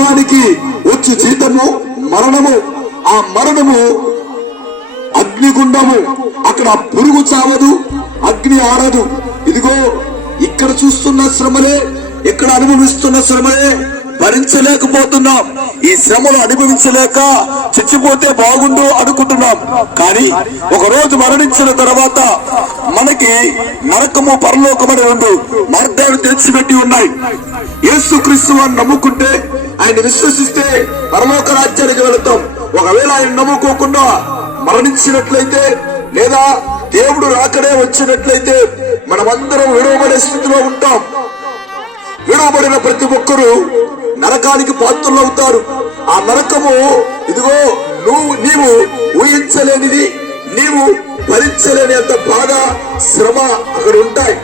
పాపానికి వచ్చి జీతము మరణము. ఆ మరణము అగ్నిగుండము. అక్కడ పురుగు చావదు, అగ్ని ఆరదు. ఇదిగో ఇక్కడ చూస్తున్న శ్రమలే, ఇక్కడ అనుభవిస్తున్న శ్రమలే భరించలేకపోతున్నాం. ఈ శ్రమలు అనుభవించలేక చచ్చిపోతే బాగుండు అనుకుంటున్నాం. కానీ ఒక రోజు మరణించిన తర్వాత మనకి నరకము పరలోకమని రెండు మార్గాలు తెచ్చిపెట్టి ఉన్నాయి. యేసుక్రీస్తు అని నమ్ముకుంటే, ఆయన విశ్వసిస్తే పరలోక రాజ్యానికి వెళతాం. ఒకవేళ ఆయన నమ్ముకోకుండా మరణించినట్లయితే, లేదా దేవుడు రాకడే వచ్చినట్లయితే మనమందరం విడవబడే స్థితిలో ఉంటాం. విడవబడిన ప్రతి ఒక్కరూ నరకానికి పాత్రులవుతారు. ఆ నరకము ఇదిగో నీవు ఊహించలేనిది, నీవు భరించలేని అంత బాధ, శ్రమ అక్కడ ఉంటాయి.